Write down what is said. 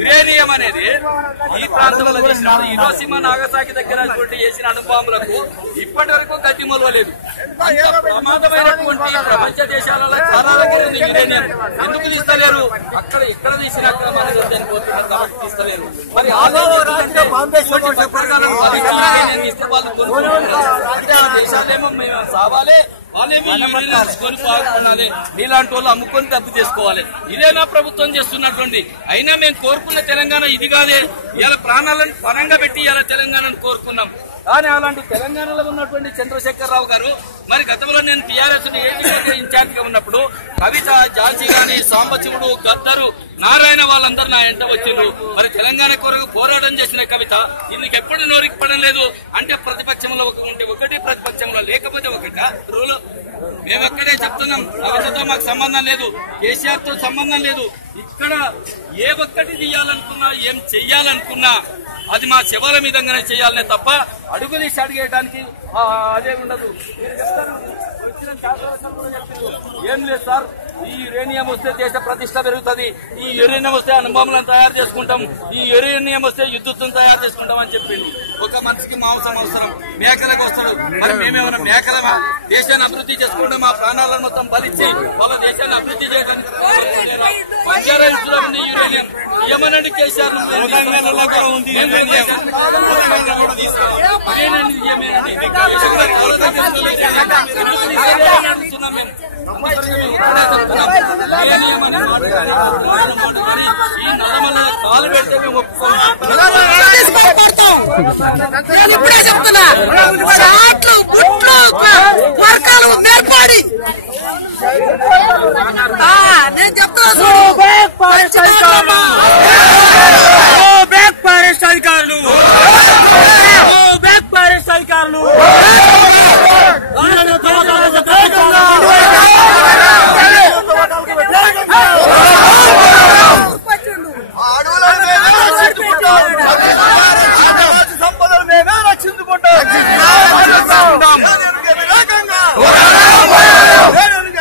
Uranium అనేది ఈ ప్రాంతంలో చేసిన హిరోషిమా నాగసాకి దగ్గర చేసిన అణుబాంబులకు ఇప్పటి వరకు గట్టి మొలవలేదు. ప్రమాదమైనటువంటి ప్రపంచ దేశాలలో చాలా దగ్గర ఉంది యురేనియం. ఎందుకు తీస్తలేరు? అక్కడ ఎక్కడ తీసిన అక్రమాలు పోతున్నారు కాబట్టి తీస్తలేరు. మరి ఇస్తే వాళ్ళు కొనుక్కుంటున్నారు. దేశాలేమో మేము సావాలి, వాళ్ళేమో కొని పాల్గొనాలి, మీలాంటి వాళ్ళు అమ్ముకొని డబ్బు చేసుకోవాలి. ఇదేనా ప్రభుత్వం చేస్తున్నటువంటి? అయినా మేము కోరుకున్న తెలంగాణ ఇది కాదే. ఇలా ప్రాణాలను పరంగా పెట్టి ఇలా తెలంగాణను కోరుకున్నాం. కానీ అలాంటి తెలంగాణలో ఉన్నటువంటి చంద్రశేఖరరావు గారు మరి గతంలో నేను టీఆర్ఎస్ ఇన్ఛార్జ్ గా ఉన్నప్పుడు కవిత, ఝాన్సీ గాని, సాంబశివుడు, గద్దరు, నారాయణ వాళ్ళందరూ నా ఎంట వచ్చిండ్రు. మరి తెలంగాణ కొరకు పోరాటం చేసిన కవిత ఇందుకు ఎప్పుడు నోరికి పడడం లేదు. అంటే ప్రతిపక్షంలో ఉంటే ఒకటి, ప్రతిపక్షంలో లేకపోతే ఒకట రూలు. మేము ఎక్కడే చెప్తున్నాం, కవితతో మాకు సంబంధం లేదు, కేసీఆర్ తో సంబంధం లేదు. ఇక్కడ ఏ ఒక్కటి తీయాలనుకున్నా, ఏం చెయ్యాలనుకున్నా అది మా శవాల మీదంగానే చేయాలనే తప్ప అడుగులు తీసి అడిగేయడానికి అదే ఉండదు. ఏం లేదు సార్, ఈ యురేనియం వస్తే దేశ ప్రతిష్ట పెరుగుతుంది, ఈ యురేనియం వస్తే అణుబాంబులను తయారు చేసుకుంటాం, ఈ యురేనియం వస్తే విద్యుత్తును తయారు చేసుకుంటాం అని చెప్పింది. ఒక మనిషికి మాంసం అవసరం, మేకలకు వస్తాడు. మరి మేమేమైనా మేకలమా? దేశాన్ని అభివృద్ధి చేసుకుంటే మా ప్రాణాలను మొత్తం బలిచ్చి వాళ్ళ దేశాన్ని అభివృద్ధి చేయడానికి బంజారా హిల్స్ లో ఉంది యురేనియం. ఏమనండి కేసీఆర్ కాలు పెడితే మేము ఇప్పుడే చెప్తున్నా, వర్గాలు నేర్పాడి నేను చెప్తున్నా.